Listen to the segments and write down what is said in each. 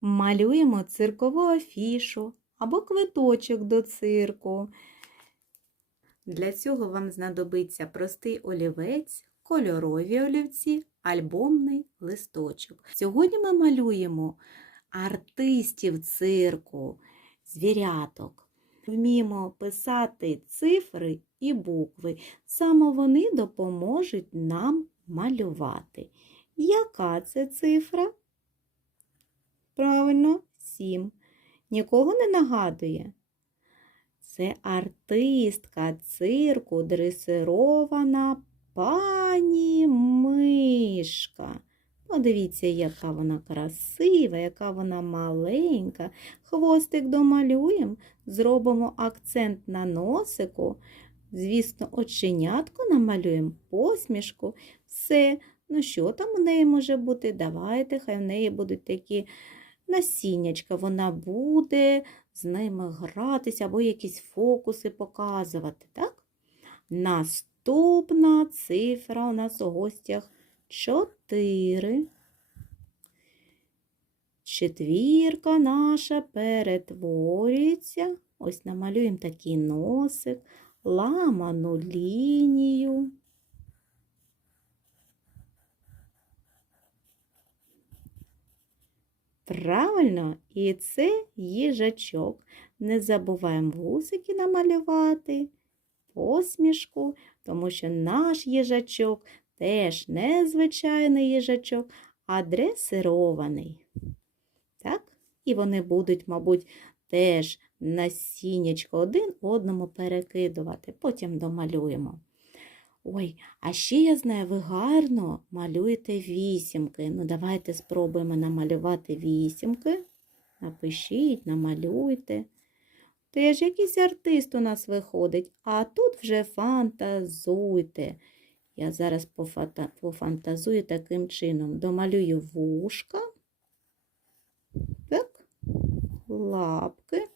Малюємо циркову афішу або квиточок до цирку. Для цього вам знадобиться простий олівець, кольорові олівці, альбомний листочок. Сьогодні ми малюємо артистів цирку, звіряток. Вміємо писати цифри і букви. Саме вони допоможуть нам малювати. Яка це цифра? Правильно, сім. Нікого не нагадує? Це артистка цирку, дресирована пані мишка. Подивіться, яка вона красива, яка вона маленька. Хвостик домалюємо, зробимо акцент на носику. Звісно, оченятку намалюємо, посмішку. Все. Ну, що там у неї може бути? Давайте, хай в неї будуть такі насіннячка. Вона буде з ними гратися або якісь фокуси показувати, так? Наступна цифра у нас у гостях 4. Четвірка наша перетворюється. Ось намалюємо такий носик, ламану лінію. Правильно, і це їжачок. Не забуваємо вусики намалювати, посмішку, тому що наш їжачок теж не звичайний їжачок, а дресирований. Так? І вони будуть, мабуть, теж насіннячко один одному перекидувати. Потім домалюємо. Ой, а ще я знаю, ви гарно малюєте вісімки. Ну, давайте спробуємо намалювати вісімки. Напишіть, намалюйте. Теж якийсь артист у нас виходить, а тут вже фантазуйте. Я зараз пофантазую таким чином. Домалюю вушка, так, лапки.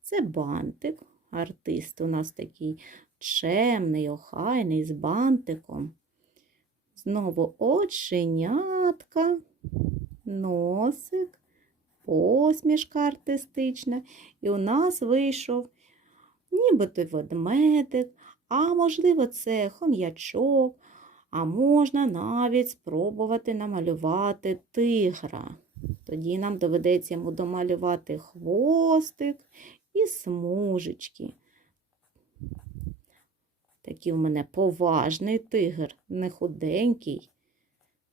Це бантик. Артист у нас такий чемний, охайний, з бантиком. Знову оченятка, носик, посмішка артистична. І у нас вийшов нібито ведмедик, а можливо, це хом'ячок, а можна навіть спробувати намалювати тигра. Тоді нам доведеться йому домалювати хвостик і смужечки. Такий в мене поважний тигр, не худенький.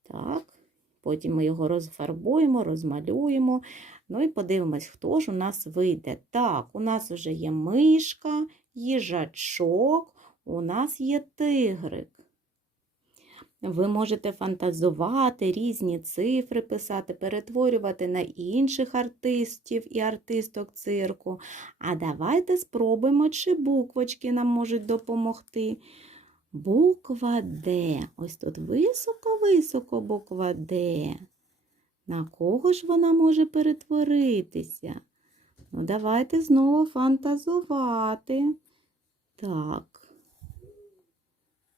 Так, потім ми його розфарбуємо, розмалюємо. Ну і подивимось, хто ж у нас вийде. Так, у нас вже є мишка, їжачок, у нас є тигрик. Ви можете фантазувати, різні цифри писати, перетворювати на інших артистів і артисток цирку. А давайте спробуємо, чи буквочки нам можуть допомогти. Буква Д. Ось тут високо-високо буква Д. На кого ж вона може перетворитися? Ну, давайте знову фантазувати. Так.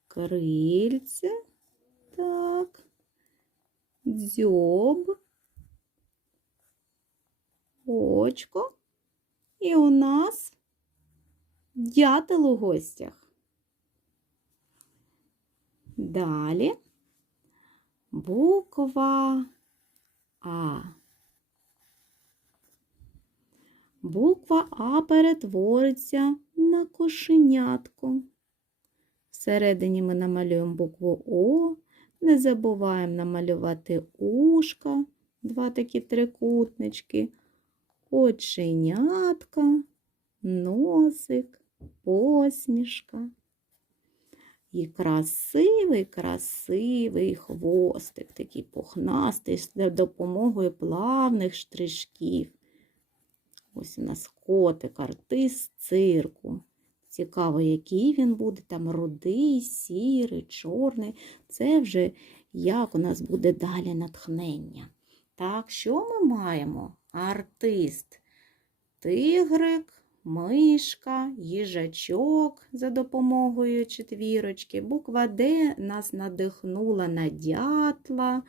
Крильце. Так. Дзьоб. Очко. І у нас дятел у гостях. Далі буква А. Буква А перетвориться на кошенятко. Всередині ми намалюємо букву О. Не забуваємо намалювати ушка, два такі трикутнички, оченятка, носик, посмішка. І красивий, красивий хвостик, такий пухнастий, з допомогою плавних штришків. Ось у нас котик, артист цирку. Цікаво, який він буде, там рудий, сірий, чорний. Це вже як у нас буде далі натхнення. Так, що ми маємо? Артист, тигрик, мишка, їжачок за допомогою четвірочки. Буква Д нас надихнула на дятла.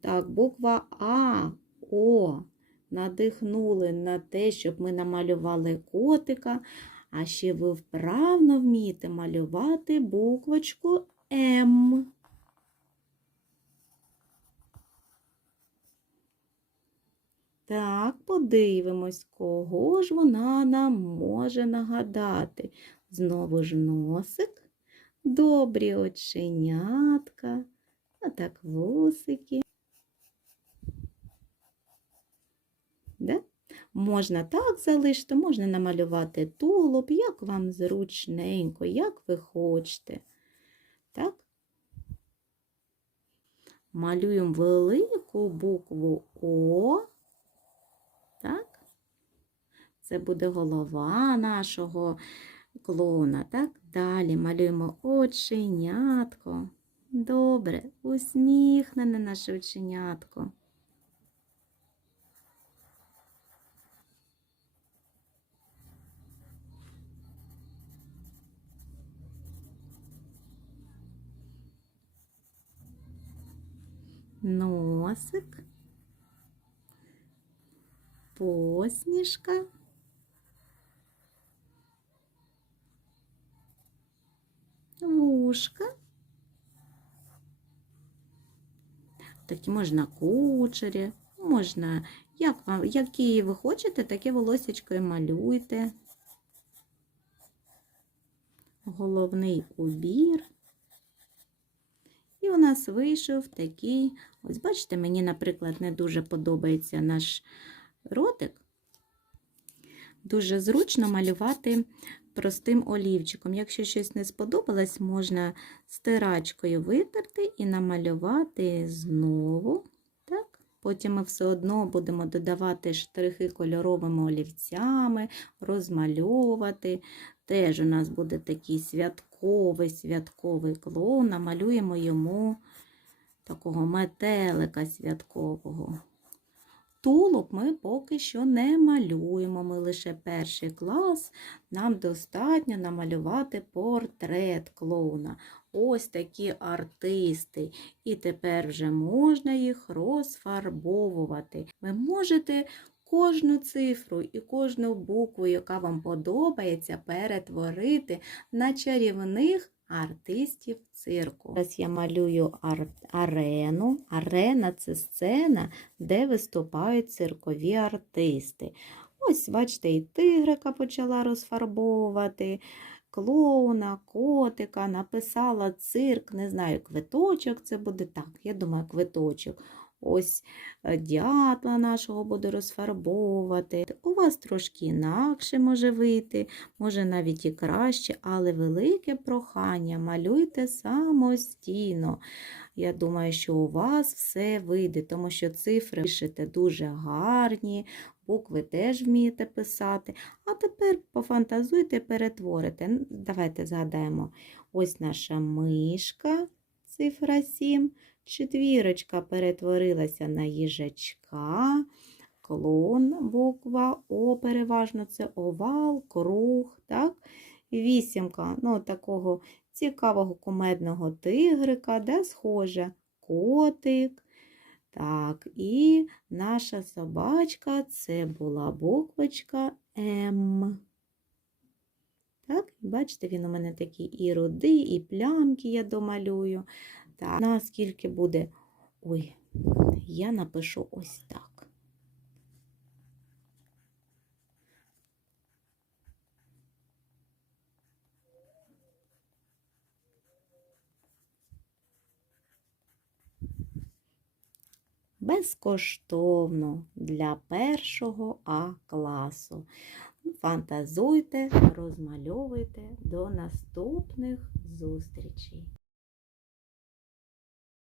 Так, буква А, О. надихнули на те, щоб ми намалювали котика, а ще ви вправно вмієте малювати буквочку М. Так, подивимось, кого ж вона нам може нагадати. Знову ж носик, добрі оченятка, а так вусики. Да? Можна так залишити, можна намалювати тулуб, як вам зручненько, як ви хочете. Так? Малюємо велику букву О. Так? Це буде голова нашого клоуна. Так? Далі малюємо оченятко. Добре, усміхнене наше оченятко. Носик, посмішка. Вушка. Такі можна кучері, можна, як які ви хочете, таке волосечко малюйте. Головний убір. І у нас вийшов такий, ось бачите, мені, наприклад, не дуже подобається наш ротик. Дуже зручно малювати простим олівчиком. Якщо щось не сподобалось, можна стирачкою витерти і намалювати знову. Так? Потім ми все одно будемо додавати штрихи кольоровими олівцями, розмальовувати. Теж у нас буде такий святковий святковий клоун. Намалюємо йому такого метелика святкового. Тулуб ми поки що не малюємо, ми лише перший клас, нам достатньо намалювати портрет клоуна. Ось такі артисти. І тепер вже можна їх розфарбовувати. Ви можете кожну цифру і кожну букву, яка вам подобається, перетворити на чарівних артистів цирку. Зараз я малюю ар- арену. Арена це сцена, де виступають циркові артисти. Ось, бачите, і тигрика почала розфарбовувати, клоуна, котика, написала цирк, не знаю, квиточок це буде так, я думаю, квиточок. Ось е, дятла нашого буду розфарбовувати. У вас трошки інакше може вийти, може навіть і краще, але велике прохання малюйте самостійно. Я думаю, що у вас все вийде, тому що цифри пишете дуже гарні, букви теж вмієте писати. А тепер пофантазуйте, перетворите. Давайте згадаємо. Ось наша мишка, цифра 7. Четвірочка перетворилася на їжачка. Клон, буква О, переважно це овал, круг. так? Вісімка ну, такого цікавого кумедного тигрика, де схоже котик. Так, і наша собачка це була буквочка М. Так, бачите, він у мене такий і рудий, і плямки я домалюю. Так, наскільки буде. Ой, я напишу ось так. Безкоштовно для першого А класу. Фантазуйте, розмальовуйте. До наступних зустрічей!